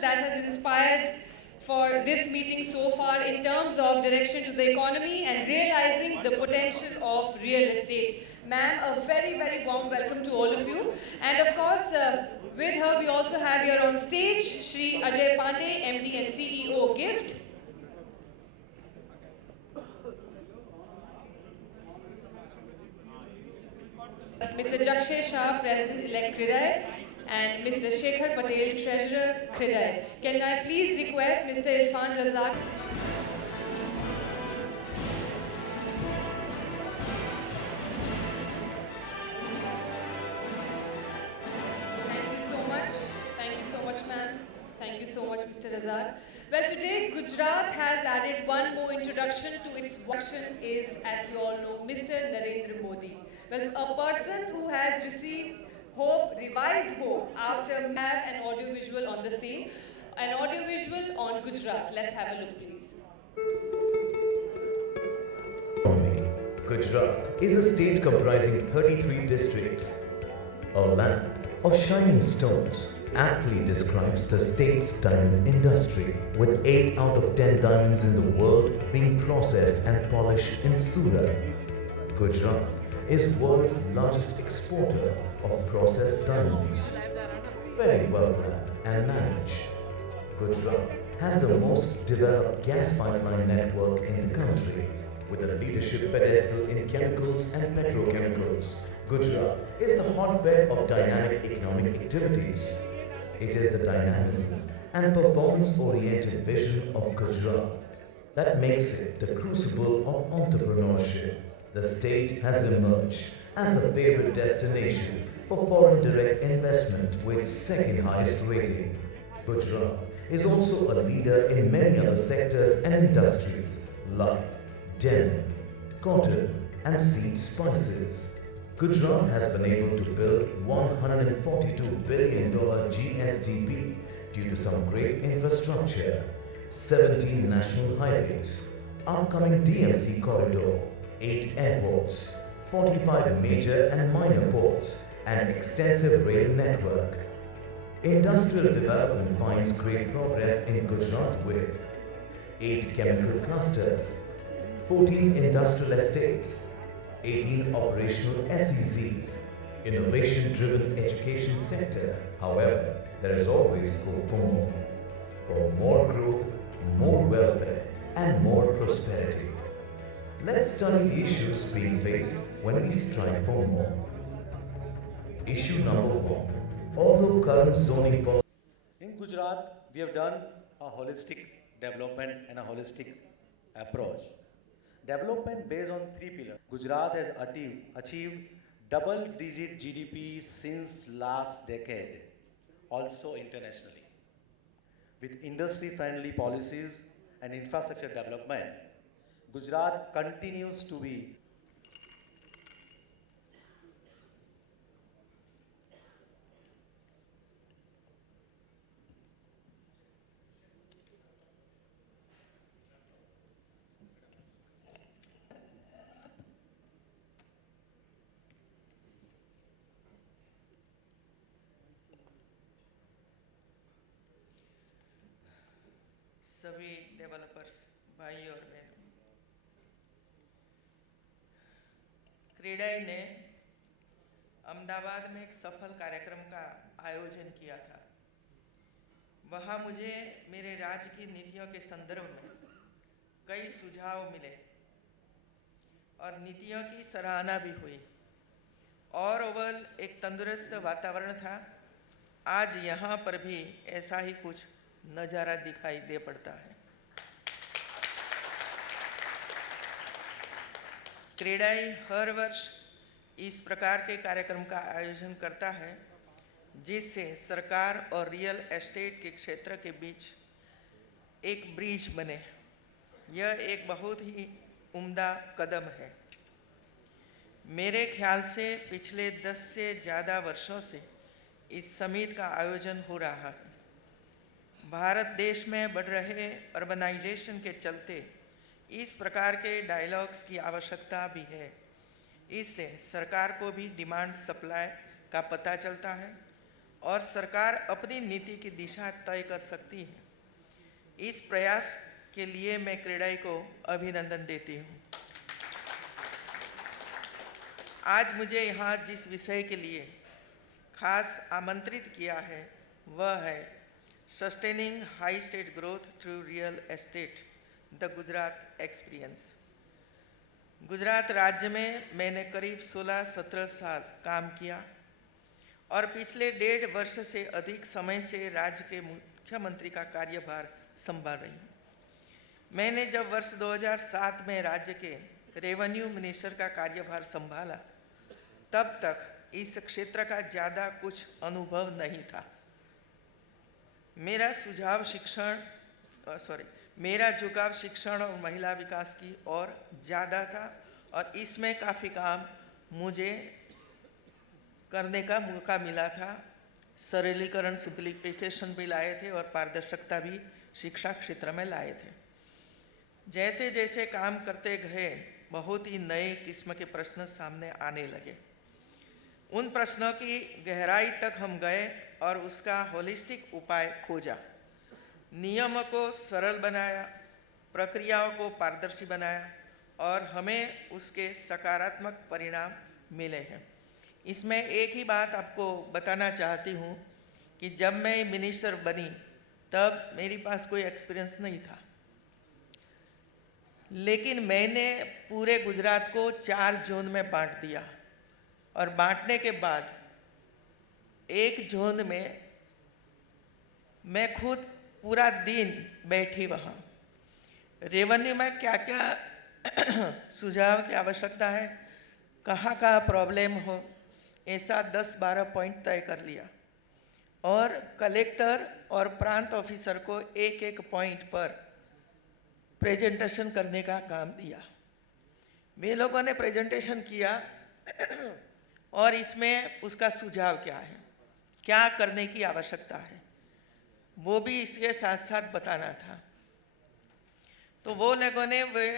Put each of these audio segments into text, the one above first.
that has inspired for this meeting so far in terms of direction to the economy and realizing the potential of real estate. Ma'am, a very, very warm welcome to all of you. And of course, with her, we also have here on stage Shri Ajay Pandey, MD and CEO, GIFT. Mr. Jakshay Shah, President-elect CREDAI, and Mr. Shekhar Patel, Treasurer CREDAI. Can I please request Mr. Irfan Razak? Thank you so much. Thank you so much, ma'am. Thank you so much, Mr. Razak. Well, today Gujarat has added one more introduction to its action is, as we all know, Mr. Narendra Modi. Well, a person who has received hope, revived hope after have an audiovisual on the same, an audiovisual on Gujarat. Let's have a look, please. Gujarat is a state comprising 33 districts. A land of shining stones aptly describes the state's diamond industry, with 8 out of 10 diamonds in the world being processed and polished in Surat. Gujarat is world's largest exporter of processed diamonds. Very well planned and managed, Gujarat has the most developed gas pipeline network in the country, with a leadership pedestal in chemicals and petrochemicals. Gujarat is the hotbed of dynamic economic activities. It is the dynamism and performance-oriented vision of Gujarat that makes it the crucible of entrepreneurship. The state has emerged as the favorite destination for foreign direct investment with second highest rating. Gujarat is also a leader in many other sectors and industries like denim, cotton and seed spices. Gujarat has been able to build $142 billion GSDP due to some great infrastructure, 17 national highways, upcoming DMC corridor, 8 airports, 45 major and minor ports, and extensive rail network. Industrial development finds great progress in Gujarat with 8 chemical clusters, 14 industrial estates, 18 operational SEZs, innovation-driven education sector. However, there is always scope for more growth, more welfare, and more prosperity. Let's study the issues being faced when we strive for more. Issue number 1. Although current zoning policy in Gujarat, we have done a holistic development and a holistic approach. Development based on 3 pillars. Gujarat has achieved double-digit GDP since last decade, also internationally. With industry-friendly policies and infrastructure development, Gujarat continues to be सभी developers भाई और बहनों, क्रेडाई ने अहमदाबाद में एक सफल कार्यक्रम का आयोजन किया था। वहाँ मुझे मेरे राज्य की नीतियों के संदर्भ में कई सुझाव मिले और नीतियों की सराहना भी हुई। ओवरऑल एक तंदुरुस्त वातावरण था। आज यहाँ पर भी ऐसा ही कुछ नज़ारा दिखाई दे पड़ता है। क्रेडाई हर वर्ष इस प्रकार के कार्यक्रम का आयोजन करता है जिससे सरकार और रियल एस्टेट के क्षेत्र के बीच एक ब्रिज बने। यह एक बहुत ही उम्दा कदम है। मेरे ख्याल से पिछले 10 से ज़्यादा वर्षों से इस समिट का आयोजन हो रहा है। भारत देश में बढ़ रहे अर्बनाइजेशन के चलते इस प्रकार के डायलॉग्स की आवश्यकता भी है। इससे सरकार को भी डिमांड सप्लाई का पता चलता है और सरकार अपनी नीति की दिशा तय कर सकती है। इस प्रयास के लिए मैं क्रेडाई को अभिनंदन देती हूँ। आज मुझे यहाँ जिस विषय के लिए खास आमंत्रित किया है वह है sustaining high state growth through real estate, the Gujarat experience. Gujarat राज्य में मैंने करीब 16-17 साल काम किया और पिछले 1.5 वर्ष से अधिक समय से राज्य के मुख्यमंत्री का कार्यभार संभाल रही हूँ। मैंने जब वर्ष 2007 में राज्य के रेवेन्यू मिनिस्टर का कार्यभार संभाला, तब तक इस क्षेत्र का ज़्यादा कुछ अनुभव नहीं था। मेरा झुकाव शिक्षण और महिला विकास की ओर ज़्यादा था और इसमें काफ़ी काम मुझे करने का मौका मिला था। सरलीकरण, सिंप्लीफिकेशन भी लाए थे और पारदर्शिता भी शिक्षा क्षेत्र में लाए थे। जैसे जैसे काम करते गए बहुत ही नए किस्म के प्रश्न सामने आने लगे। उन प्रश्नों की गहराई तक हम गए और उसका होलिस्टिक उपाय खोजा। नियमों को सरल बनाया, प्रक्रियाओं को पारदर्शी बनाया और हमें उसके सकारात्मक परिणाम मिले हैं। इसमें एक ही बात आपको बताना चाहती हूँ कि जब मैं मिनिस्टर बनी तब मेरे पास कोई एक्सपीरियंस नहीं था, लेकिन मैंने पूरे गुजरात को 4 जोन में बांट दिया और बांटने के बाद एक जोन में मैं खुद पूरा दिन बैठी वहाँ। रेवेन्यू में क्या क्या सुझाव की आवश्यकता है, कहाँ कहाँ प्रॉब्लम हो, ऐसा 10-12 पॉइंट तय कर लिया और कलेक्टर और प्रांत ऑफिसर को एक पॉइंट पर प्रेजेंटेशन करने का काम दिया। वे लोगों ने प्रेजेंटेशन किया और इसमें उसका सुझाव क्या है, क्या करने की आवश्यकता है, वो भी इसके साथ साथ बताना था। तो वो लोगों ने वे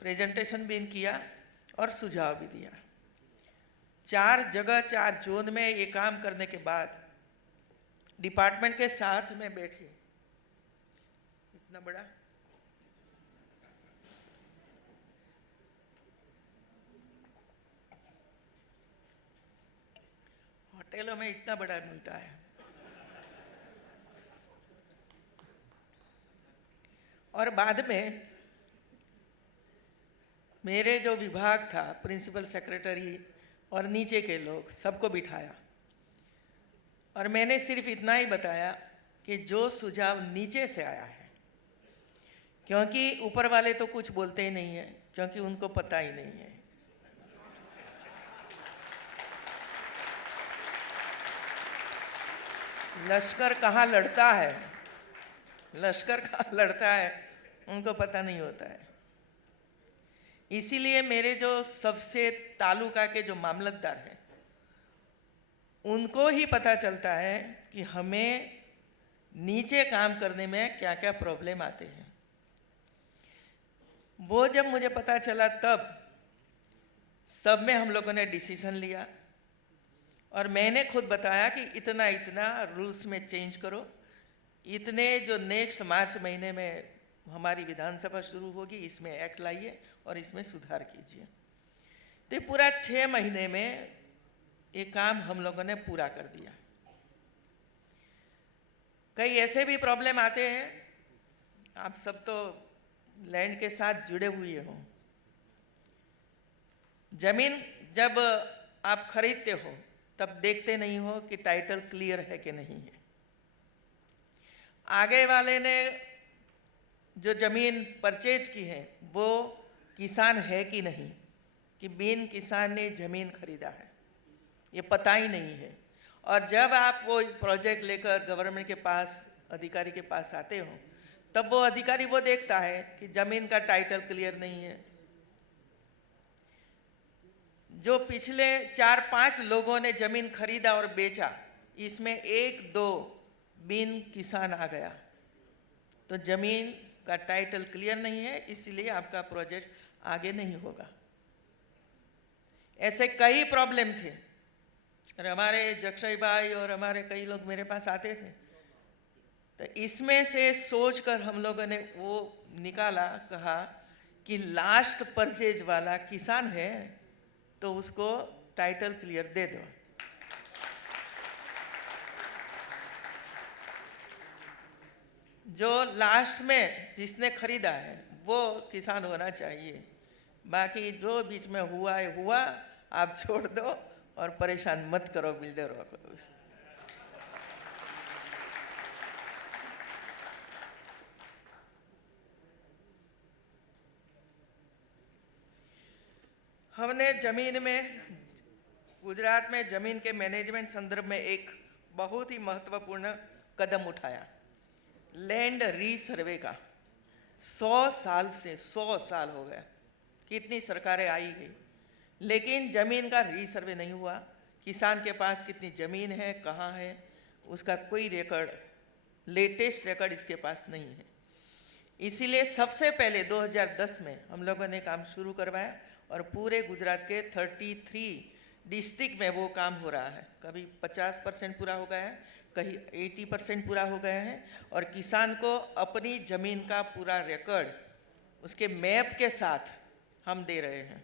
प्रेजेंटेशन भी किया और सुझाव भी दिया। 4 जगह 4 जोन में ये काम करने के बाद डिपार्टमेंट के साथ में बैठी, इतना बड़ा होटलों में इतना बड़ा मिलता है। और बाद में मेरे जो विभाग था, प्रिंसिपल सेक्रेटरी और नीचे के लोग सबको बिठाया और मैंने सिर्फ इतना ही बताया कि जो सुझाव नीचे से आया है, क्योंकि ऊपर वाले तो कुछ बोलते ही नहीं है, क्योंकि उनको पता ही नहीं है। लश्कर कहाँ लड़ता है, लश्कर कहाँ लड़ता है, उनको पता नहीं होता है। इसीलिए मेरे जो सबसे तालुका के जो मामलतदार हैं, उनको ही पता चलता है कि हमें नीचे काम करने में क्या क्या प्रॉब्लम आते हैं। वो जब मुझे पता चला तब सब में हम लोगों ने डिसीजन लिया और मैंने खुद बताया कि इतना इतना रूल्स में चेंज करो, इतने जो नेक्स्ट मार्च महीने में हमारी विधानसभा शुरू होगी इसमें एक्ट लाइए और इसमें सुधार कीजिए। तो पूरा 6 महीने में ये काम हम लोगों ने पूरा कर दिया। कई ऐसे भी प्रॉब्लम आते हैं, आप सब तो लैंड के साथ जुड़े हुए हो। जमीन जब आप खरीदते हो तब देखते नहीं हो कि टाइटल क्लियर है कि नहीं है। आगे वाले ने जो ज़मीन परचेज की है वो किसान है कि नहीं, कि बिन किसान ने ज़मीन खरीदा है, ये पता ही नहीं है। और जब आप वो प्रोजेक्ट लेकर गवर्नमेंट के पास, अधिकारी के पास आते हो, तब वो अधिकारी वो देखता है कि ज़मीन का टाइटल क्लियर नहीं है। जो पिछले 4-5 लोगों ने ज़मीन खरीदा और बेचा, इसमें 1-2 बिन किसान आ गया, तो ज़मीन का टाइटल क्लियर नहीं है, इसलिए आपका प्रोजेक्ट आगे नहीं होगा। ऐसे कई प्रॉब्लम थे और हमारे जक्षय भाई और हमारे कई लोग मेरे पास आते थे, तो इसमें से सोचकर हम लोगों ने वो निकाला, कहा कि लास्ट परचेज वाला किसान है तो उसको टाइटल क्लियर दे दो। जो लास्ट में जिसने खरीदा है वो किसान होना चाहिए, बाकी जो बीच में हुआ है हुआ, आप छोड़ दो और परेशान मत करो बिल्डरों को। हमने जमीन में, गुजरात में जमीन के मैनेजमेंट संदर्भ में एक बहुत ही महत्वपूर्ण कदम उठाया, लैंड रीसर्वे का। 100 साल हो गया, कितनी सरकारें आई गई, लेकिन ज़मीन का रीसर्वे नहीं हुआ। किसान के पास कितनी ज़मीन है, कहाँ है, उसका कोई रिकॉर्ड, लेटेस्ट रिकॉर्ड इसके पास नहीं है। इसीलिए सबसे पहले 2010 में हम लोगों ने काम शुरू करवाया और पूरे गुजरात के 33 डिस्ट्रिक्ट में वो काम हो रहा है। कभी 50% पूरा हो गया है, कहीं 80% पूरा हो गया है, और किसान को अपनी ज़मीन का पूरा रिकॉर्ड उसके मैप के साथ हम दे रहे हैं।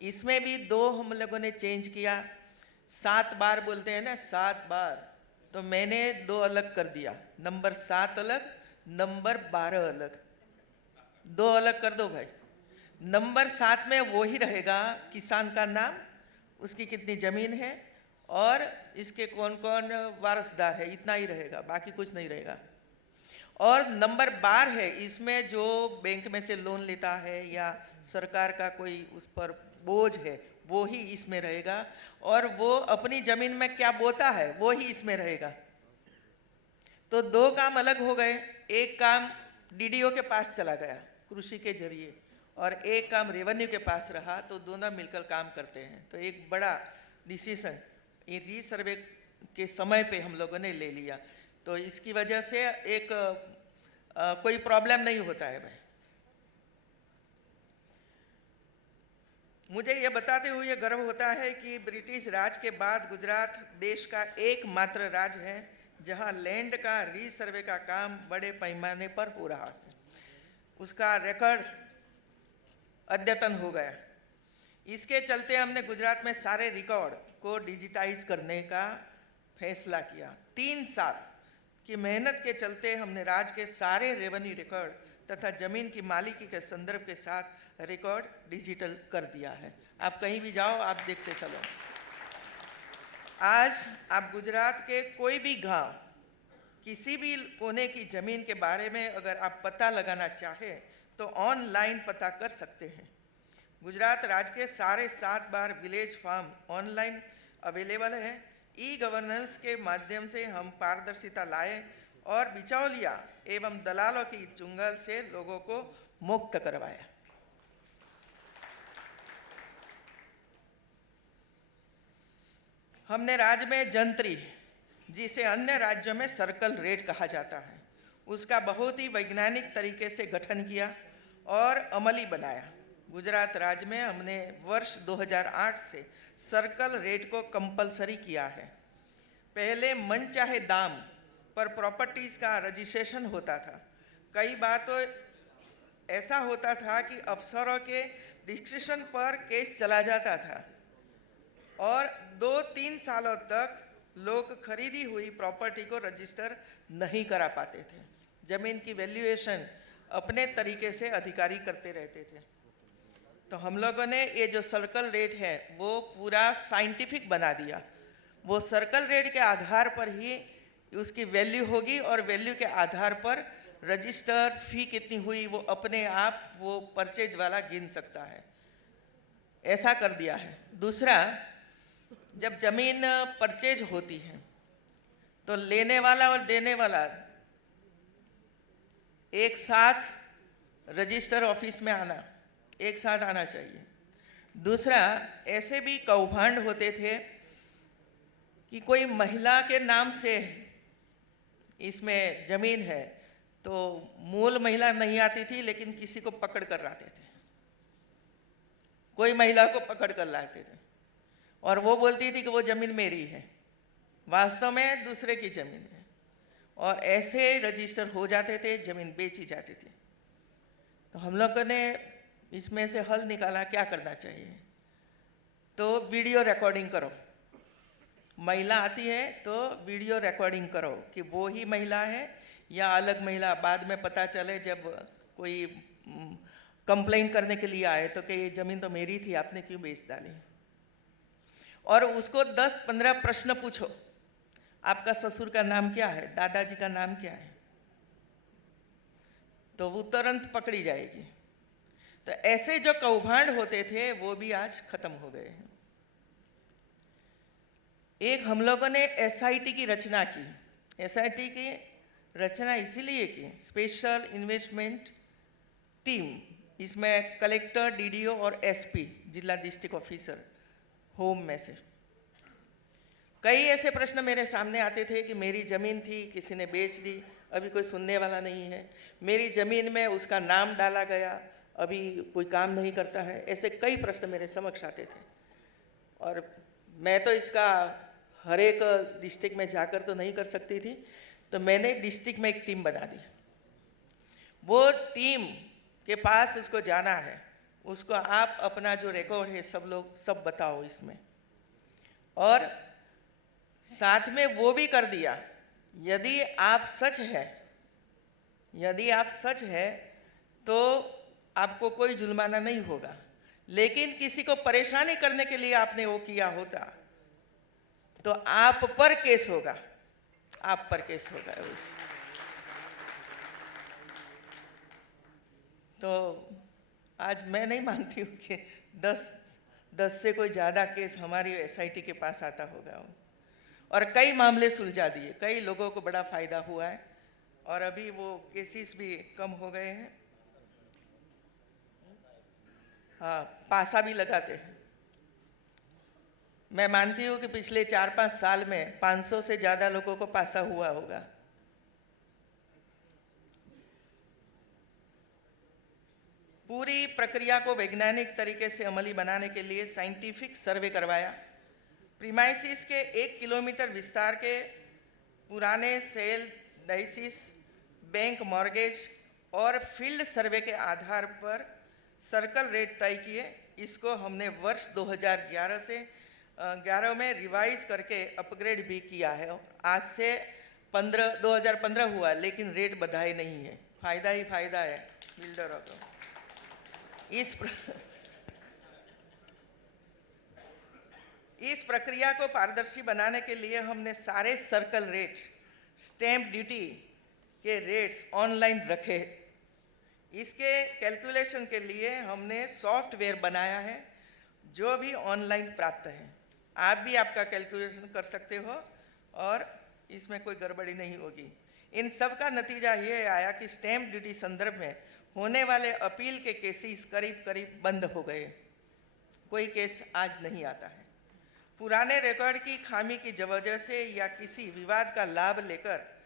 इसमें भी 2 हम लोगों ने चेंज किया। 7 बार बोलते हैं ना, 7 बार, तो मैंने 2 अलग कर दिया, नंबर 7 अलग, नंबर 12 अलग, 2 अलग कर दो भाई। नंबर 7 में वो ही रहेगा, किसान का नाम, उसकी कितनी ज़मीन है और इसके कौन कौन वारसदार है, इतना ही रहेगा, बाकी कुछ नहीं रहेगा। और नंबर 12 है, इसमें जो बैंक में से लोन लेता है या सरकार का कोई उस पर बोझ है वो ही इसमें रहेगा, और वो अपनी ज़मीन में क्या बोता है वो ही इसमें रहेगा। तो 2 काम अलग हो गए। एक काम डीडीओ के पास चला गया कृषि के जरिए, और एक काम रेवेन्यू के पास रहा, तो दोनों मिलकर काम करते हैं। तो एक बड़ा डिसीजन ये रीसर्वे के समय पे हम लोगों ने ले लिया, तो इसकी वजह से एक कोई प्रॉब्लम नहीं होता है भाई। मुझे ये बताते हुए गर्व होता है कि ब्रिटिश राज के बाद गुजरात देश का एकमात्र राज्य है जहां लैंड का रीसर्वे का काम बड़े पैमाने पर हो रहा है। उसका रिकॉर्ड अद्यतन हो गया। इसके चलते हमने गुजरात में सारे रिकॉर्ड को डिजिटाइज करने का फैसला किया। 3 साल की मेहनत के चलते हमने राज्य के सारे रेवेन्यू रिकॉर्ड तथा ज़मीन की मालिकी के संदर्भ के साथ रिकॉर्ड डिजिटल कर दिया है। आप कहीं भी जाओ, आप देखते चलो। आज आप गुजरात के कोई भी गांव, किसी भी कोने की ज़मीन के बारे में अगर आप पता लगाना चाहें तो ऑनलाइन पता कर सकते हैं। गुजरात राज्य के सारे 7 बार विलेज फार्म ऑनलाइन अवेलेबल है। ई गवर्नेंस के माध्यम से हम पारदर्शिता लाए और बिचौलिया एवं दलालों की चुंगल से लोगों को मुक्त करवाया। हमने राज्य में जंत्री, जिसे अन्य राज्यों में सर्कल रेट कहा जाता है, उसका बहुत ही वैज्ञानिक तरीके से गठन किया और अमली बनाया। गुजरात राज्य में हमने वर्ष 2008 से सर्कल रेट को कंपलसरी किया है। पहले मनचाहे दाम पर प्रॉपर्टीज़ का रजिस्ट्रेशन होता था। कई बार तो ऐसा होता था कि अफसरों के डिस्क्रिप्शन पर केस चला जाता था और 2-3 सालों तक लोग खरीदी हुई प्रॉपर्टी को रजिस्टर नहीं करा पाते थे। ज़मीन की वैल्यूएशन अपने तरीके से अधिकारी करते रहते थे। तो हम लोगों ने ये जो सर्कल रेट है वो पूरा साइंटिफिक बना दिया। वो सर्कल रेट के आधार पर ही उसकी वैल्यू होगी और वैल्यू के आधार पर रजिस्टर फी कितनी हुई वो अपने आप वो परचेज वाला गिन सकता है। ऐसा कर दिया है। दूसरा, जब ज़मीन परचेज होती है तो लेने वाला और देने वाला एक साथ रजिस्टर ऑफिस में आना, एक साथ आना चाहिए। दूसरा, ऐसे भी कौभांड होते थे कि कोई महिला के नाम से इसमें ज़मीन है तो मूल महिला नहीं आती थी, लेकिन किसी को पकड़ कर लाते थे, कोई महिला को पकड़ कर लाते थे और वो बोलती थी कि वो ज़मीन मेरी है, वास्तव में दूसरे की ज़मीन है। और ऐसे रजिस्टर हो जाते थे, ज़मीन बेची जाती थी। तो हम लोगों ने इसमें से हल निकाला क्या करना चाहिए। तो वीडियो रिकॉर्डिंग करो, महिला आती है तो वीडियो रिकॉर्डिंग करो कि वो ही महिला है या अलग महिला। बाद में पता चले जब कोई कंप्लेंट करने के लिए आए तो कि ये ज़मीन तो मेरी थी, आपने क्यों बेच डाली। और उसको 10-15 प्रश्न पूछो, आपका ससुर का नाम क्या है, दादाजी का नाम क्या है, तो वो तुरंत पकड़ी जाएगी। तो ऐसे जो कौभांड होते थे वो भी आज खत्म हो गए हैं। एक हम लोगों ने एसआईटी की रचना की। एसआईटी की रचना इसीलिए की, स्पेशल इन्वेस्टमेंट टीम, इसमें कलेक्टर, डीडीओ और एसपी, जिला डिस्ट्रिक्ट ऑफिसर, होम में से। कई ऐसे प्रश्न मेरे सामने आते थे कि मेरी ज़मीन थी, किसी ने बेच दी, अभी कोई सुनने वाला नहीं है। मेरी ज़मीन में उसका नाम डाला गया, अभी कोई काम नहीं करता है। ऐसे कई प्रश्न मेरे समक्ष आते थे। और मैं तो इसका हर एक डिस्ट्रिक्ट में जाकर तो नहीं कर सकती थी, तो मैंने डिस्ट्रिक्ट में एक टीम बना दी। वो टीम के पास उसको जाना है, उसको आप अपना जो रिकॉर्ड है सब बताओ इसमें। और साथ में वो भी कर दिया, यदि आप सच है तो आपको कोई जुर्माना नहीं होगा, लेकिन किसी को परेशानी करने के लिए आपने वो किया होता तो आप पर केस होगा। तो आज मैं नहीं मानती हूँ कि 10 से कोई ज़्यादा केस हमारी एसआईटी के पास आता होगा। और कई मामले सुलझा दिए, कई लोगों को बड़ा फ़ायदा हुआ है और अभी वो केसेस भी कम हो गए हैं। हाँ, पासा भी लगाते हैं। मैं मानती हूँ कि पिछले 4-5 साल में 500 से ज़्यादा लोगों को पासा हुआ होगा। पूरी प्रक्रिया को वैज्ञानिक तरीके से अमली बनाने के लिए साइंटिफिक सर्वे करवाया। प्रीमाइसिस के 1 किलोमीटर विस्तार के पुराने सेल डाइसिस, बैंक मॉर्गेज और फील्ड सर्वे के आधार पर सर्कल रेट तय किए। इसको हमने वर्ष 2011 में रिवाइज करके अपग्रेड भी किया है। आज से 2015 हुआ, लेकिन रेट बढ़ाए नहीं है। फ़ायदा ही फ़ायदा है बिल्डरों को। इस प्रक्रिया को पारदर्शी बनाने के लिए हमने सारे सर्कल रेट, स्टैंप ड्यूटी के रेट्स ऑनलाइन रखे। इसके कैलकुलेशन के लिए हमने सॉफ्टवेयर बनाया है जो भी ऑनलाइन प्राप्त है। आप भी आपका कैलकुलेशन कर सकते हो और इसमें कोई गड़बड़ी नहीं होगी। इन सब का नतीजा ये आया कि स्टैंप ड्यूटी संदर्भ में होने वाले अपील के केसेस करीब बंद हो गए। कोई केस आज नहीं आता है। पुराने रिकॉर्ड की खामी की वजह से या किसी विवाद का लाभ लेकर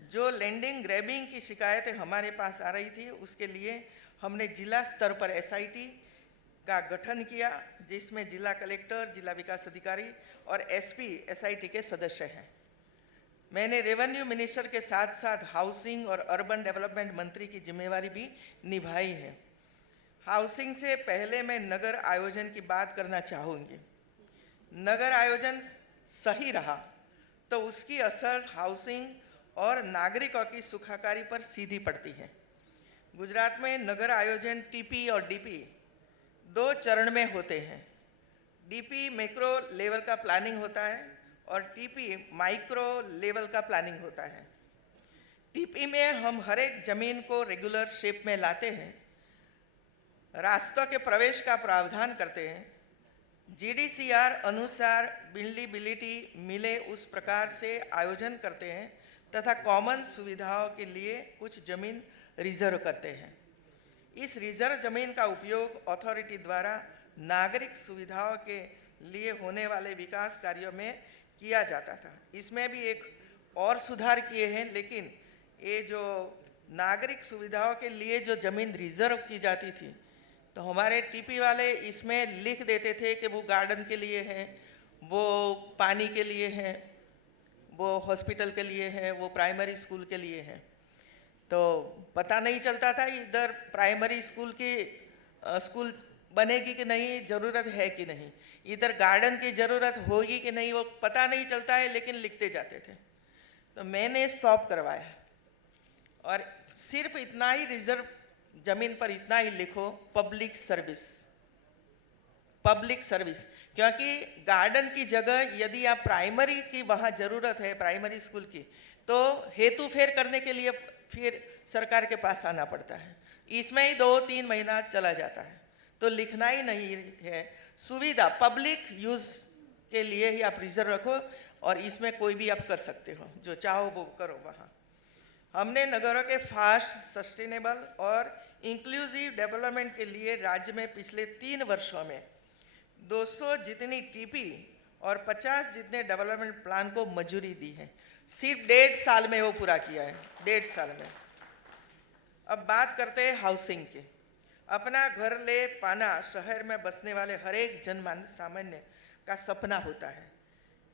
जो लैंडिंग ग्रैबिंग की शिकायतें हमारे पास आ रही थी, उसके लिए हमने जिला स्तर पर एसआईटी का गठन किया, जिसमें जिला कलेक्टर, जिला विकास अधिकारी और एसपी एसआईटी के सदस्य हैं। मैंने रेवेन्यू मिनिस्टर के साथ साथ हाउसिंग और अर्बन डेवलपमेंट मंत्री की जिम्मेवारी भी निभाई है। हाउसिंग से पहले मैं नगर आयोजन की बात करना चाहूँगी। नगर आयोजन सही रहा तो उसकी असर हाउसिंग और नागरिकों की सुखाकारी पर सीधी पड़ती है। गुजरात में नगर आयोजन टीपी और डीपी 2 चरण में होते हैं। डीपी मैक्रो लेवल का प्लानिंग होता है और टीपी माइक्रो लेवल का प्लानिंग होता है। टीपी में हम हर एक ज़मीन को रेगुलर शेप में लाते हैं, रास्तों के प्रवेश का प्रावधान करते हैं, जीडीसीआर अनुसार बिल्डिबिलिटी मिले उस प्रकार से आयोजन करते हैं तथा कॉमन सुविधाओं के लिए कुछ ज़मीन रिजर्व करते हैं। इस रिजर्व ज़मीन का उपयोग अथॉरिटी द्वारा नागरिक सुविधाओं के लिए होने वाले विकास कार्यों में किया जाता था। इसमें भी एक और सुधार किए हैं, लेकिन ये जो नागरिक सुविधाओं के लिए जो ज़मीन रिजर्व की जाती थी, तो हमारे टीपी वाले इसमें लिख देते थे कि वो गार्डन के लिए है वो पानी के लिए है, वो हॉस्पिटल के लिए है, वो प्राइमरी स्कूल के लिए है। तो पता नहीं चलता था इधर प्राइमरी स्कूल की स्कूल बनेगी कि नहीं, ज़रूरत है कि नहीं, इधर गार्डन की ज़रूरत होगी कि नहीं, वो पता नहीं चलता है, लेकिन लिखते जाते थे। तो मैंने स्टॉप करवाया और सिर्फ इतना ही रिजर्व जमीन पर इतना ही लिखो, पब्लिक सर्विस, पब्लिक सर्विस। क्योंकि गार्डन की जगह यदि आप प्राइमरी की वहाँ ज़रूरत है, प्राइमरी स्कूल की, तो हेतु फेर करने के लिए फिर सरकार के पास आना पड़ता है, इसमें ही 2-3 महीना चला जाता है। तो लिखना ही नहीं है, सुविधा पब्लिक यूज़ के लिए ही आप रिजर्व रखो और इसमें कोई भी आप कर सकते हो, जो चाहो वो करो वहाँ। हमने नगरों के फास्ट, सस्टेनेबल और इंक्लूसिव डेवलपमेंट के लिए राज्य में पिछले 3 वर्षों में 200 जितनी टीपी और 50 जितने डेवलपमेंट प्लान को मंजूरी दी है। सिर्फ 1.5 साल में वो पूरा किया है, 1.5 साल में। अब बात करते हैं हाउसिंग की। अपना घर ले पाना शहर में बसने वाले हर एक सामान्य का सपना होता है।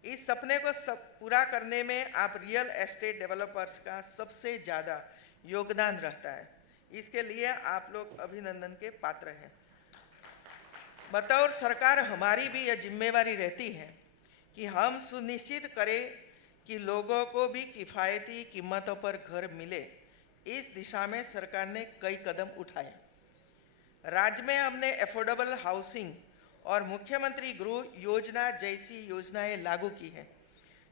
इस सपने को पूरा करने में आप रियल एस्टेट डेवलपर्स का सबसे ज़्यादा योगदान रहता है। इसके लिए आप लोग अभिनंदन के पात्र हैं। बतौर सरकार हमारी भी यह जिम्मेवारी रहती है कि हम सुनिश्चित करें कि लोगों को भी किफ़ायती कीमतों पर घर मिले। इस दिशा में सरकार ने कई कदम उठाए। राज्य में हमने अफोर्डेबल हाउसिंग और मुख्यमंत्री गृह योजना जैसी योजनाएं लागू की हैं।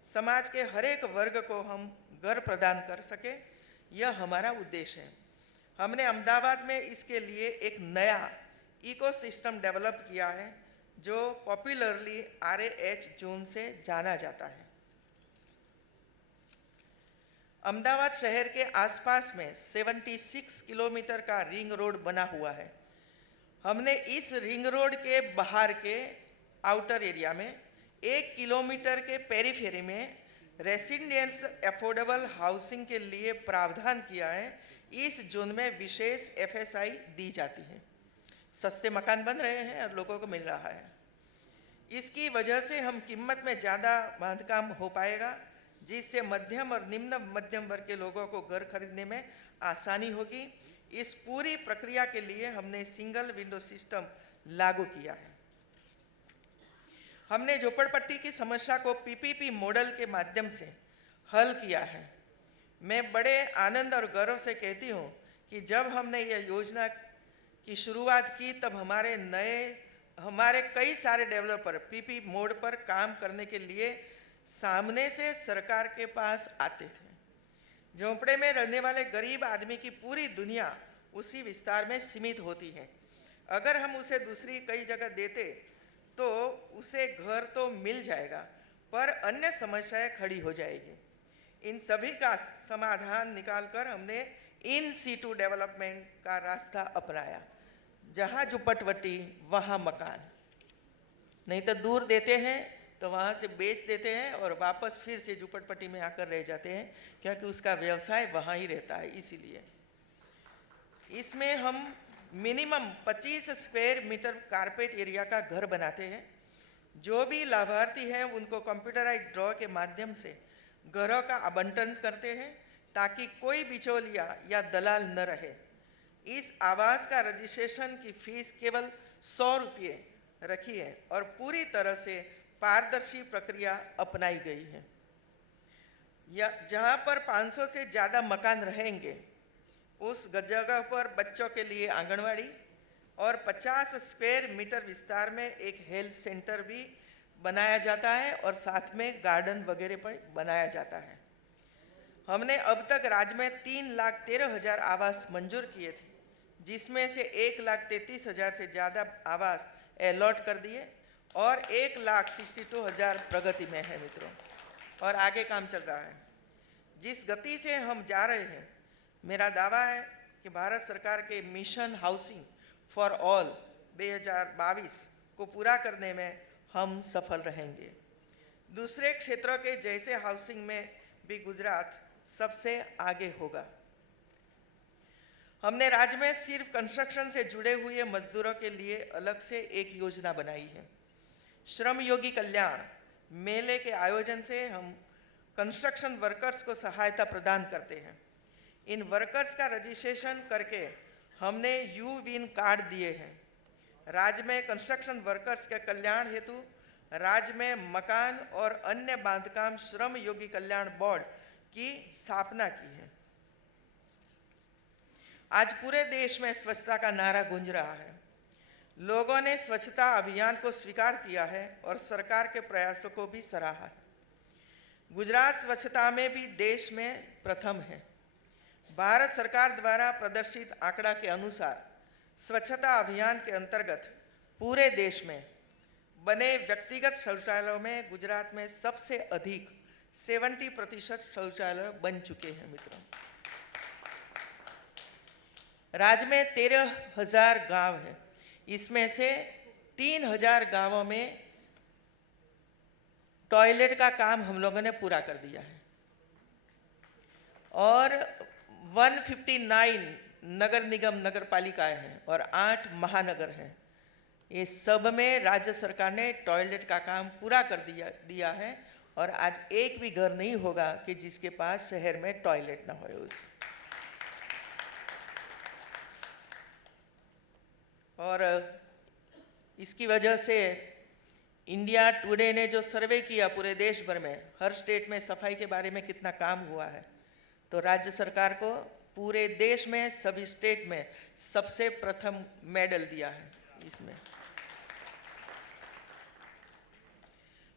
समाज के हर एक वर्ग को हम घर प्रदान कर सके, यह हमारा उद्देश्य है। हमने अहमदाबाद में इसके लिए एक नया इकोसिस्टम डेवलप किया है, जो पॉपुलरली RAH जोन से जाना जाता है। अहमदाबाद शहर के आसपास में 76 किलोमीटर का रिंग रोड बना हुआ है। हमने इस रिंग रोड के बाहर के आउटर एरिया में 1 किलोमीटर के पेरीफेरी में रेसिडेंट्स अफोर्डेबल हाउसिंग के लिए प्रावधान किया है। इस जोन में विशेष FSI दी जाती है। सस्ते मकान बन रहे हैं और लोगों को मिल रहा है। इसकी वजह से हम कीमत में ज़्यादा बांधकाम हो पाएगा, जिससे मध्यम और निम्न मध्यम वर्ग के लोगों को घर खरीदने में आसानी होगी। इस पूरी प्रक्रिया के लिए हमने सिंगल विंडो सिस्टम लागू किया है। हमने झोपड़पट्टी की समस्या को PPP मॉडल के माध्यम से हल किया है। मैं बड़े आनंद और गर्व से कहती हूँ कि जब हमने यह योजना की शुरुआत की, तब हमारे कई सारे डेवलपर PPP मोड पर काम करने के लिए सामने से सरकार के पास आते थे। झोंपड़े में रहने वाले गरीब आदमी की पूरी दुनिया उसी विस्तार में सीमित होती है। अगर हम उसे दूसरी कई जगह देते तो उसे घर तो मिल जाएगा, पर अन्य समस्याएं खड़ी हो जाएगी। इन सभी का समाधान निकालकर हमने इन सीटू डेवलपमेंट का रास्ता अपनाया। जहाँ झुपड़पट्टी वहाँ मकान, नहीं तो दूर देते हैं तो वहाँ से बेच देते हैं और वापस फिर से झुपड़पट्टी में आकर रह जाते हैं, क्योंकि उसका व्यवसाय वहाँ ही रहता है। इसीलिए इसमें हम minimum 25 square metre carpet area का घर बनाते हैं। जो भी लाभार्थी हैं उनको कंप्यूटराइज ड्रॉ के माध्यम से घरों का आवंटन करते हैं, ताकि कोई बिचौलिया या दलाल न रहे। इस आवास का रजिस्ट्रेशन की फीस केवल 100 रुपये रखी है और पूरी तरह से पारदर्शी प्रक्रिया अपनाई गई है। या जहाँ पर 500 से ज़्यादा मकान रहेंगे, उस जगह पर बच्चों के लिए आंगनवाड़ी और 50 स्क्वायर मीटर विस्तार में एक हेल्थ सेंटर भी बनाया जाता है और साथ में गार्डन वगैरह पर बनाया जाता है। हमने अब तक राज्य में 3,13,000 आवास मंजूर किए थे, जिसमें से 1,33,000 से ज़्यादा आवास अलॉट कर दिए और 1,62,000 प्रगति में है मित्रों, और आगे काम चल रहा है। जिस गति से हम जा रहे हैं, मेरा दावा है कि भारत सरकार के मिशन हाउसिंग फॉर ऑल 2022 को पूरा करने में हम सफल रहेंगे। दूसरे क्षेत्रों के जैसे हाउसिंग में भी गुजरात सबसे आगे होगा। हमने राज्य में सिर्फ कंस्ट्रक्शन से जुड़े हुए मजदूरों के लिए अलग से एक योजना बनाई है। श्रम योगी कल्याण मेले के आयोजन से हम कंस्ट्रक्शन वर्कर्स को सहायता प्रदान करते हैं। इन वर्कर्स का रजिस्ट्रेशन करके हमने यू-विन कार्ड दिए हैं। राज्य में कंस्ट्रक्शन वर्कर्स के कल्याण हेतु राज्य में मकान और अन्य बांधकाम श्रम योगी कल्याण बोर्ड की स्थापना की है। आज पूरे देश में स्वच्छता का नारा गूंज रहा है। लोगों ने स्वच्छता अभियान को स्वीकार किया है और सरकार के प्रयासों को भी सराहा है। गुजरात स्वच्छता में भी देश में प्रथम है। भारत सरकार द्वारा प्रदर्शित आंकड़ा के अनुसार स्वच्छता अभियान के अंतर्गत पूरे देश में बने व्यक्तिगत शौचालयों में गुजरात में सबसे अधिक 70% शौचालय बन चुके हैं। मित्रों, राज्य में 13,000 गांव हैं। इसमें से 3,000 गांवों में टॉयलेट का काम हम लोगों ने पूरा कर दिया है और 159 नगर निगम नगर पालिकाएं हैं और 8 महानगर हैं। ये सब में राज्य सरकार ने टॉयलेट का काम पूरा कर दिया है और आज एक भी घर नहीं होगा कि जिसके पास शहर में टॉयलेट ना हो। और इसकी वजह से इंडिया टुडे ने जो सर्वे किया पूरे देश भर में हर स्टेट में सफाई के बारे में कितना काम हुआ है, तो राज्य सरकार को पूरे देश में सभी स्टेट में सबसे प्रथम मेडल दिया है। इसमें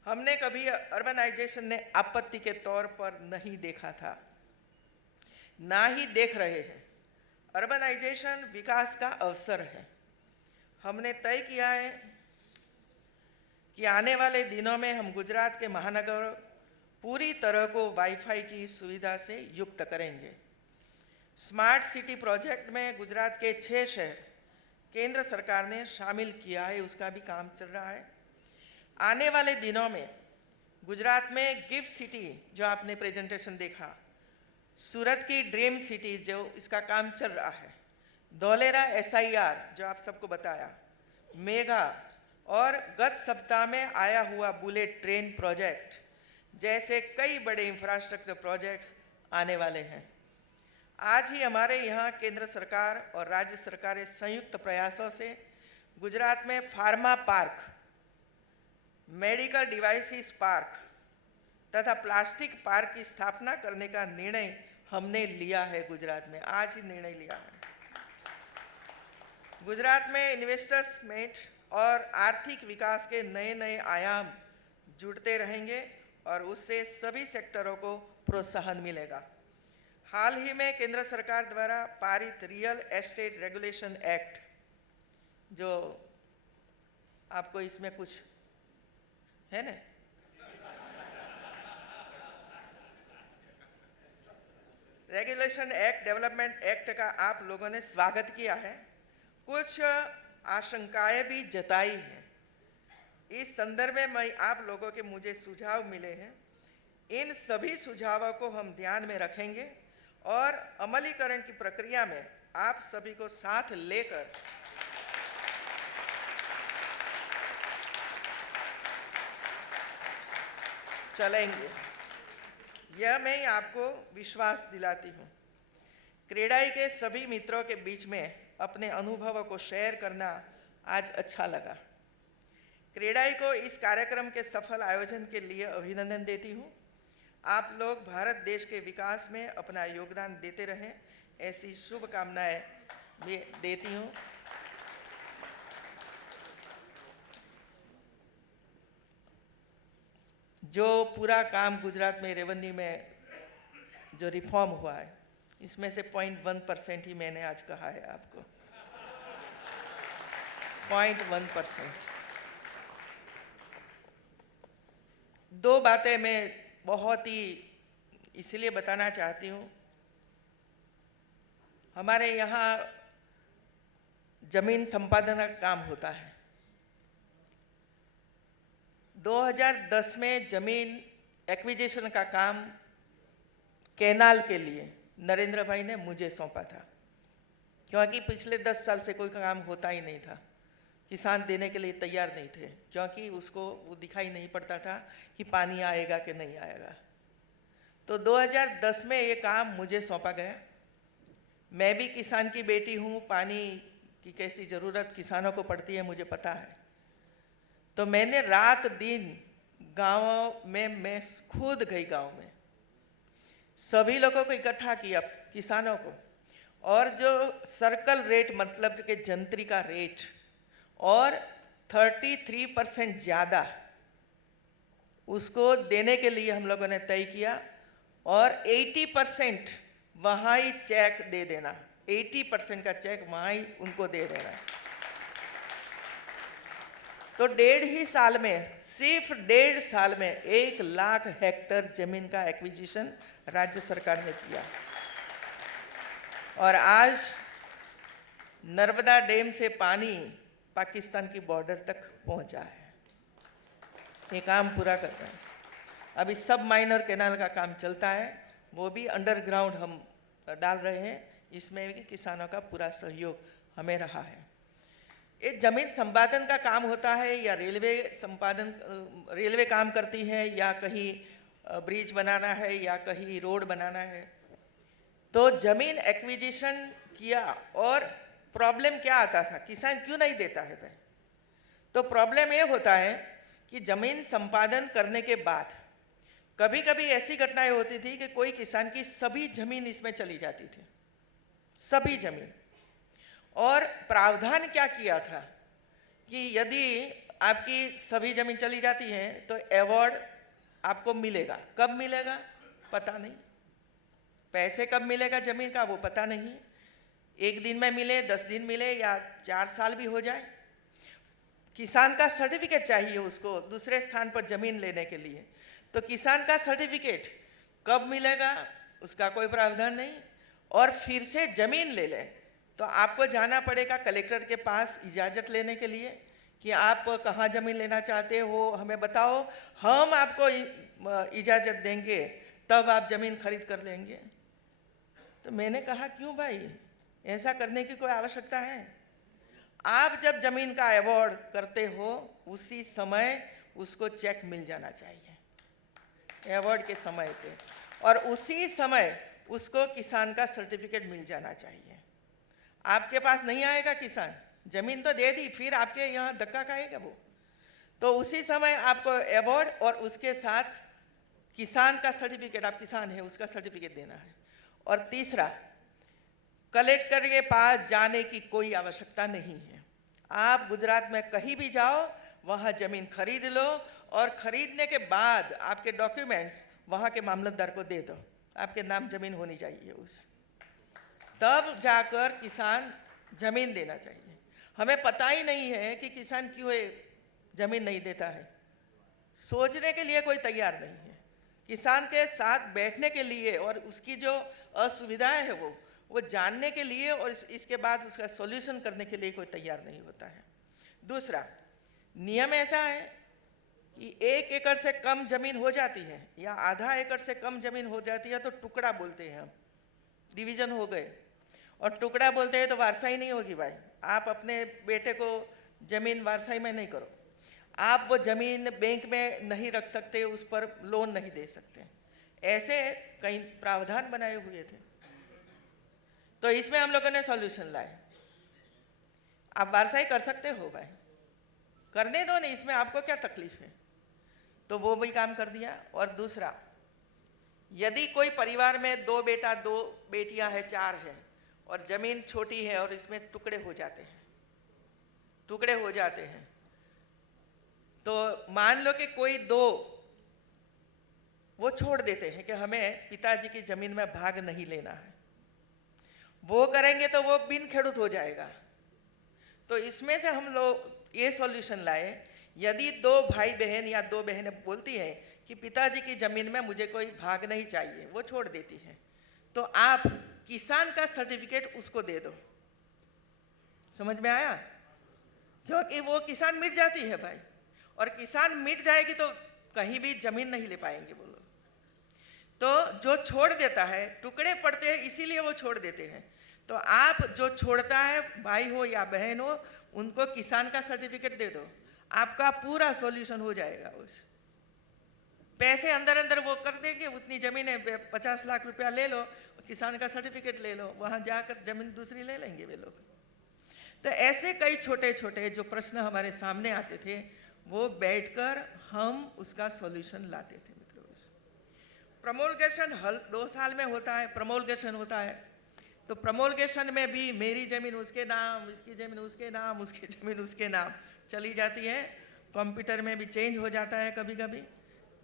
हमने कभी अर्बनाइजेशन ने आपत्ति के तौर पर नहीं देखा था, ना ही देख रहे हैं। अर्बनाइजेशन विकास का अवसर है। हमने तय किया है कि आने वाले दिनों में हम गुजरात के महानगर पूरी तरह को वाईफाई की सुविधा से युक्त करेंगे। स्मार्ट सिटी प्रोजेक्ट में गुजरात के 6 शहर केंद्र सरकार ने शामिल किया है, उसका भी काम चल रहा है। आने वाले दिनों में गुजरात में गिफ्ट सिटी जो आपने प्रेजेंटेशन देखा, सूरत की ड्रीम सिटी जो इसका काम चल रहा है, धौलेरा SIR जो आप सबको बताया, मेगा और गत सप्ताह में आया हुआ बुलेट ट्रेन प्रोजेक्ट जैसे कई बड़े इंफ्रास्ट्रक्चर प्रोजेक्ट्स आने वाले हैं। आज ही हमारे यहाँ केंद्र सरकार और राज्य सरकार के संयुक्त प्रयासों से गुजरात में pharma park, medical devices park तथा प्लास्टिक पार्क की स्थापना करने का निर्णय हमने लिया है। गुजरात में आज ही निर्णय लिया है। गुजरात में इन्वेस्टर्स मीट और आर्थिक विकास के नए नए आयाम जुड़ते रहेंगे और उससे सभी सेक्टरों को प्रोत्साहन मिलेगा। हाल ही में केंद्र सरकार द्वारा पारित रियल एस्टेट रेगुलेशन एक्ट, जो आपको इसमें कुछ है ना, रेगुलेशन एक्ट, डेवलपमेंट एक्ट का आप लोगों ने स्वागत किया है। कुछ आशंकाएं भी जताई हैं। इस संदर्भ में मैं आप लोगों के मुझे सुझाव मिले हैं। इन सभी सुझावों को हम ध्यान में रखेंगे और अमलीकरण की प्रक्रिया में आप सभी को साथ लेकर चलेंगे, यह मैं आपको विश्वास दिलाती हूँ। क्रेडाई के सभी मित्रों के बीच में अपने अनुभवों को शेयर करना आज अच्छा लगा। क्रेडाई को इस कार्यक्रम के सफल आयोजन के लिए अभिनंदन देती हूँ। आप लोग भारत देश के विकास में अपना योगदान देते रहें, ऐसी शुभकामनाएं देती हूँ। जो पूरा काम गुजरात में रेवेन्यू में जो रिफॉर्म हुआ है, इसमें से 0.1% ही मैंने आज कहा है आपको। 0.1%। 2 बातें मैं बहुत ही इसलिए बताना चाहती हूँ। हमारे यहाँ जमीन संपादन का काम होता है। 2010 में जमीन एक्विजिशन का काम कैनाल के लिए नरेंद्र भाई ने मुझे सौंपा था, क्योंकि पिछले 10 साल से कोई काम होता ही नहीं था। किसान देने के लिए तैयार नहीं थे, क्योंकि उसको वो दिखाई नहीं पड़ता था कि पानी आएगा कि नहीं आएगा। तो 2010 में ये काम मुझे सौंपा गया। मैं भी किसान की बेटी हूँ, पानी की कैसी ज़रूरत किसानों को पड़ती है मुझे पता है। तो मैंने रात दिन गाँव में, मैं खुद गई गाँव में, सभी लोगों को इकट्ठा किया, किसानों को, और जो सर्कल रेट मतलब कि जंतरी का रेट और 33% ज़्यादा उसको देने के लिए हम लोगों ने तय किया, और 80% वहाँ ही चेक दे देना, 80% का चेक वहाँ ही उनको दे देना। तो 1.5 साल में, सिर्फ 1.5 साल में 1 लाख हेक्टर जमीन का एक्विजिशन राज्य सरकार ने किया। और आज नर्मदा डैम से पानी पाकिस्तान की बॉर्डर तक पहुंचा है। ये काम पूरा कर रहे हैं। अभी सब माइनर कैनाल का काम चलता है, वो भी अंडरग्राउंड हम डाल रहे हैं। इसमें भी किसानों का पूरा सहयोग हमें रहा है। ये जमीन संपादन का काम होता है या रेलवे काम करती है, या कहीं ब्रिज बनाना है, या कहीं रोड बनाना है। तो जमीन एक्विजिशन किया, और प्रॉब्लम क्या आता था, किसान क्यों नहीं देता है भाई? तो प्रॉब्लम ये होता है कि जमीन संपादन करने के बाद कभी कभी ऐसी घटनाएं होती थी कि कोई किसान की सभी जमीन इसमें चली जाती थी, सभी जमीन। और प्रावधान क्या किया था कि यदि आपकी सभी जमीन चली जाती है तो अवार्ड आपको मिलेगा। कब मिलेगा पता नहीं, पैसे कब मिलेगा जमीन का वो पता नहीं, 1 दिन में मिले, 10 दिन मिले, या 4 साल भी हो जाए। किसान का सर्टिफिकेट चाहिए उसको दूसरे स्थान पर जमीन लेने के लिए। तो किसान का सर्टिफिकेट कब मिलेगा उसका कोई प्रावधान नहीं। और फिर से जमीन ले ले तो आपको जाना पड़ेगा कलेक्टर के पास इजाज़त लेने के लिए कि आप कहाँ ज़मीन लेना चाहते हो, हमें बताओ, हम आपको इजाज़त देंगे, तब आप ज़मीन खरीद कर लेंगे। तो मैंने कहा क्यों भाई, ऐसा करने की कोई आवश्यकता है? आप जब ज़मीन का अवार्ड करते हो उसी समय उसको चेक मिल जाना चाहिए अवार्ड के समय पे, और उसी समय उसको किसान का सर्टिफिकेट मिल जाना चाहिए। आपके पास नहीं आएगा किसान, जमीन तो दे दी, फिर आपके यहाँ धक्का खाएगा वो। तो उसी समय आपको अवार्ड और उसके साथ किसान का सर्टिफिकेट, आप किसान है उसका सर्टिफिकेट देना है। और तीसरा, कलेक्टर के पास जाने की कोई आवश्यकता नहीं है। आप गुजरात में कहीं भी जाओ, वहाँ ज़मीन खरीद लो, और खरीदने के बाद आपके डॉक्यूमेंट्स वहाँ के मामलतदार को दे दो, आपके नाम ज़मीन होनी चाहिए तब जाकर किसान ज़मीन देना चाहिए। हमें पता ही नहीं है कि किसान क्यों ज़मीन नहीं देता है, सोचने के लिए कोई तैयार नहीं है। किसान के साथ बैठने के लिए और उसकी जो असुविधाएं है वो जानने के लिए और इसके बाद उसका सॉल्यूशन करने के लिए कोई तैयार नहीं होता है। दूसरा, नियम ऐसा है कि 1 एकड़ से कम जमीन हो जाती है या आधा एकड़ से कम जमीन हो जाती है तो टुकड़ा बोलते हैं हम, डिवीज़न हो गए। और टुकड़ा बोलते हैं तो वारसाई नहीं होगी भाई, आप अपने बेटे को ज़मीन वारसाई में नहीं करो, आप वो ज़मीन बैंक में नहीं रख सकते, उस पर लोन नहीं दे सकते। ऐसे कई प्रावधान बनाए हुए थे। तो इसमें हम लोगों ने सॉल्यूशन लाए। आप वारसाई कर सकते हो भाई, करने दो नहीं, इसमें आपको क्या तकलीफ है। तो वो भी काम कर दिया। और दूसरा, यदि कोई परिवार में 2 बेटा 2 बेटियां हैं, 4 हैं, और ज़मीन छोटी है और इसमें टुकड़े हो जाते हैं, तो मान लो कि कोई 2 वो छोड़ देते हैं कि हमें पिताजी की ज़मीन में भाग नहीं लेना है, वो करेंगे तो वो बिन खेड़ूत हो जाएगा। तो इसमें से हम लोग ये सॉल्यूशन लाए, यदि 2 भाई बहन या 2 बहनें बोलती हैं कि पिताजी की ज़मीन में मुझे कोई भाग नहीं चाहिए, वो छोड़ देती हैं, तो आप किसान का सर्टिफिकेट उसको दे दो। समझ में आया? क्योंकि वो किसान मिट जाती है भाई, और किसान मिट जाएगी तो कहीं भी ज़मीन नहीं ले पाएंगे वो लोग। तो जो छोड़ देता है, टुकड़े पड़ते हैं इसीलिए वो छोड़ देते हैं। तो आप जो छोड़ता है, भाई हो या बहन हो, उनको किसान का सर्टिफिकेट दे दो, आपका पूरा सॉल्यूशन हो जाएगा। उस पैसे अंदर अंदर वो कर देंगे, उतनी जमीन है 50 लाख रुपया ले लो, किसान का सर्टिफिकेट ले लो, वहाँ जाकर जमीन दूसरी ले लेंगे वे लोग। तो ऐसे कई छोटे छोटे जो प्रश्न हमारे सामने आते थे, वो बैठकर हम उसका सॉल्यूशन लाते थे। मित्रों, प्रमोलगेशन हर 2 साल में होता है, प्रमोलगेशन होता है। तो प्रमोलगेशन में भी मेरी ज़मीन उसके नाम, इसकी ज़मीन उसके नाम, उसकी ज़मीन उसके नाम चली जाती है। कंप्यूटर में भी चेंज हो जाता है कभी कभी,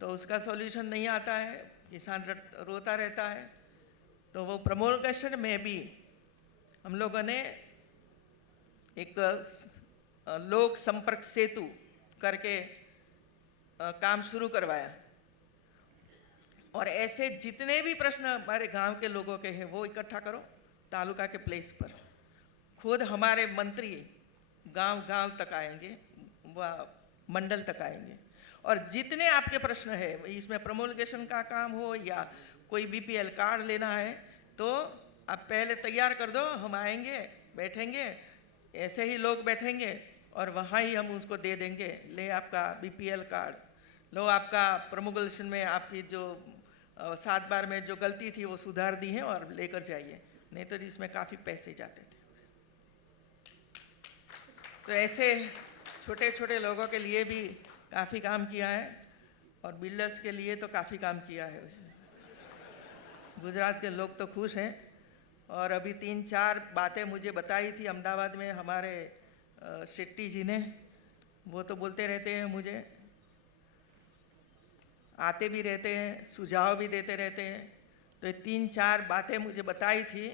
तो उसका सॉल्यूशन नहीं आता है, किसान रोता रहता है। तो वो प्रमोलगेशन में भी हम लोगों ने एक लोक संपर्क सेतु करके काम शुरू करवाया, और ऐसे जितने भी प्रश्न हमारे गांव के लोगों के हैं वो इकट्ठा करो तालुका के प्लेस पर। खुद हमारे मंत्री गांव गांव तक आएंगे, व मंडल तक आएंगे, और जितने आपके प्रश्न है, इसमें प्रमोलगेशन का काम हो या कोई बीपीएल कार्ड लेना है, तो आप पहले तैयार कर दो, हम आएंगे, बैठेंगे, ऐसे ही लोग बैठेंगे और वहाँ ही हम उसको दे देंगे। ले आपका बीपीएल कार्ड, लो आपका प्रमोलगेशन में आपकी जो 7 बार में जो गलती थी वो सुधार दी है और लेकर जाइए, नहीं तो इसमें काफ़ी पैसे जाते थे। तो ऐसे छोटे छोटे लोगों के लिए भी काफ़ी काम किया है, और बिल्डर्स के लिए तो काफ़ी काम किया है उसने। गुजरात के लोग तो खुश हैं, और अभी 3-4 बातें मुझे बताई थी अहमदाबाद में हमारे शेट्टी जी ने। वो तो बोलते रहते हैं, मुझे आते भी रहते हैं, सुझाव भी देते रहते हैं। तो ये 3-4 बातें मुझे बताई थी,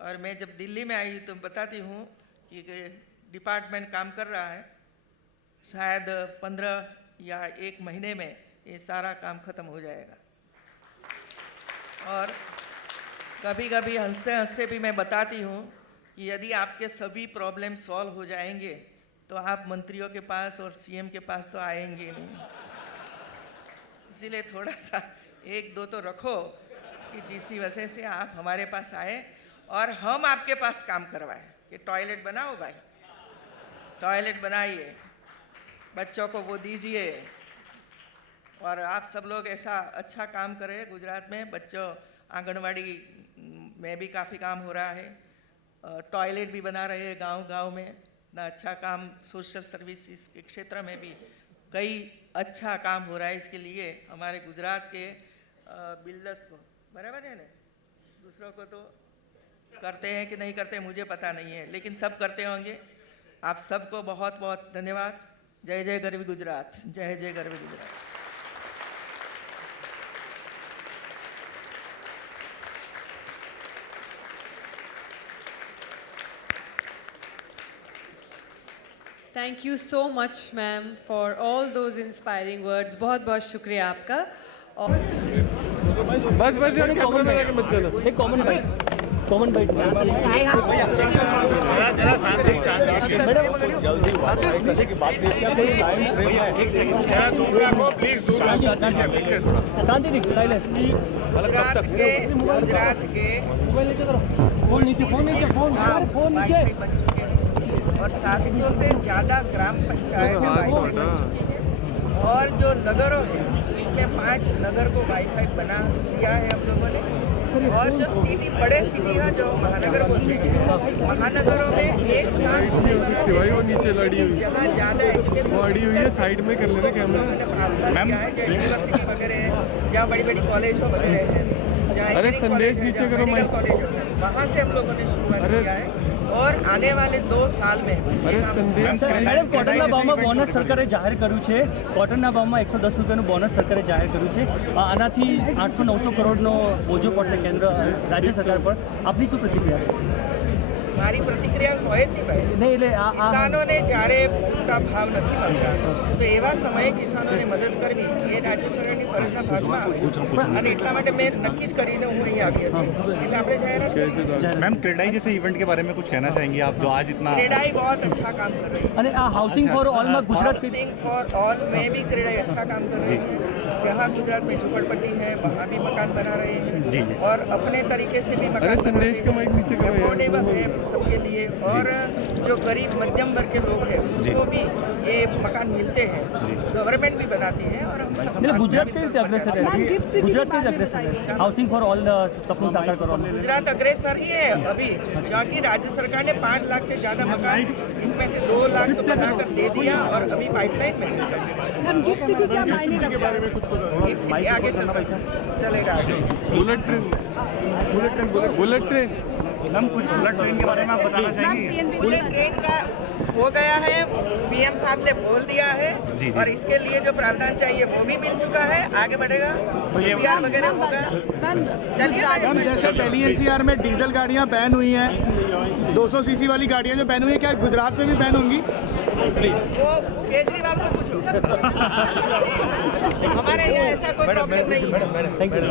और मैं जब दिल्ली में आई तो बताती हूँ कि डिपार्टमेंट काम कर रहा है, शायद 15 या 1 महीने में ये सारा काम खत्म हो जाएगा। और कभी कभी हंसते हंसते भी मैं बताती हूँ कि यदि आपके सभी प्रॉब्लम सॉल्व हो जाएंगे तो आप मंत्रियों के पास और सीएम के पास तो आएंगे नहीं। इसीलिए थोड़ा सा 1-2 तो रखो कि जिसकी वजह से आप हमारे पास आए और हम आपके पास काम करवाएं कि टॉयलेट बनाओ भाई, टॉयलेट बनाइए, बच्चों को वो दीजिए, और आप सब लोग ऐसा अच्छा काम करें। गुजरात में बच्चों आंगनवाड़ी में भी काफ़ी काम हो रहा है, टॉयलेट भी बना रहे हैं गांव गांव में, ना अच्छा काम सोशल सर्विसेज के क्षेत्र में भी कई अच्छा काम हो रहा है। इसके लिए हमारे गुजरात के बिल्डर्स को, बराबर है ना, दूसरों को तो करते हैं कि नहीं करते मुझे पता नहीं है, लेकिन सब करते होंगे। आप सबको बहुत बहुत धन्यवाद। जय जय गरवी गुजरात, जय जय Garvi Gujarat. Thank you so much, ma'am, for all those inspiring words. बहुत बहुत शुक्रिया आपका। और बस यार कैमरा लगा के मत चलो। एक कॉमन बाइट शांति साइलेंस। गुजरात के फोन नीचे और 700 से ज़्यादा ग्राम पंचायत और जो नगरों हैं, इसमें 5 नगर को वाईफाई बना दिया है हम लोगों ने। और जो सिटी, बड़े सिटी है जो महानगर बोलते हैं, महानगरों में एक साथ जहाँ ज़्यादा एजुकेशन साइड में कर लेना कैमरा मैम, यूनिवर्सिटी वगैरह है, जहाँ बड़ी बड़ी कॉलेज वगैरह है, जहाँ संदेश नीचे करो, मेडिकल कॉलेज है, वहाँ से हम लोगों ने शुरुआत किया है। और आने वाले 2 साल में મેડમ કોટનના ભાવમાં બોનસ સરકારે જાહેર કર્યું છે, કોટનના ભાવમાં 110 રૂપિયાનું બોનસ સરકારે જાહેર કર્યું છે। આનાથી 800-900 કરોડનો બોજો પડશે કેન્દ્ર રાજ્ય સરકાર પર। આપની શું પ્રતિક્રિયા છે? મારી પ્રતિક્રિયા હોય જ નહીં ભાઈ। નહીં એટલે કિસાનોને જ્યારે પૂરતા ભાવ નથી મળતા તો એવા સમયે કિસાનોને મદદ કરવી એ રાજ્ય સરકારની ફરજના ભાગમાં આવે છે, અને એટલા માટે મેં નક્કી જ કરીને હું અહીં આવી હતી, એટલે આપણે જાહેરાત કરી। मैम, क्रेडाई जैसे इवेंट के बारे में कुछ कहना चाहेंगे आप, जो आज इतना क्रेडाई बहुत अच्छा काम कर रही है। અને આ હાઉસિંગ ફોર ઓલમાં ગુજરાત हाउसिंग फॉर ऑल में भी क्रेडाई अच्छा काम कर रही है। जहाँ गुजरात में झोपड़पट्टी है वहाँ भी मकान बना रहे हैं जी। और अपने तरीके से भी मकान अरे संदेश का माइक नीचे करो यार। अफोर्डेबल है सबके लिए और जो गरीब मध्यम वर्ग के लोग हैं उसको भी ये मकान मिलते हैं, गवर्नमेंट भी बनाती है और हम सब એટલે ગુજરાત કઈ રીતે અગ્રેસર રહે ગુજરાત કઈ રીતે અગ્રેસર રહે હાઉસિંગ ફોર ઓલ સપનું સાકાર કરવા गुजरात अग्रेसर ही है अभी, क्योंकि राज्य सरकार ने 5 लाख से ज़्यादा मकान इसमें से 2 लाख तो बनाकर दे दिया और अभी पाइपलाइन में है सब। मैम गिफ्ट सिटी क्या मायने रखता है? गिफ्ट सिटी आगे चलेगा। Bullet train bullet train ma'am कुछ बुलेट ट्रेन के बारे में आप बताना चाहेंगे? बुलेट ट्रेन का हो गया है, पीएम साहब ने बोल दिया है जी। और इसके लिए जो प्रावधान चाहिए वो भी मिल चुका है, आगे बढ़ेगा तो ये बिहार वगैरह होगा। चलिए मैम जैसे दिल्ली एनसीआर में डीजल गाड़ियाँ बैन हुई हैं, 200 सीसी वाली गाड़ियाँ जो बैन हुई हैं, क्या गुजरात में भी बैन होंगी? वो केजरीवाल को पूछो। हमारे यहाँ ऐसा कोई प्रॉब्लम नहीं है। Thank you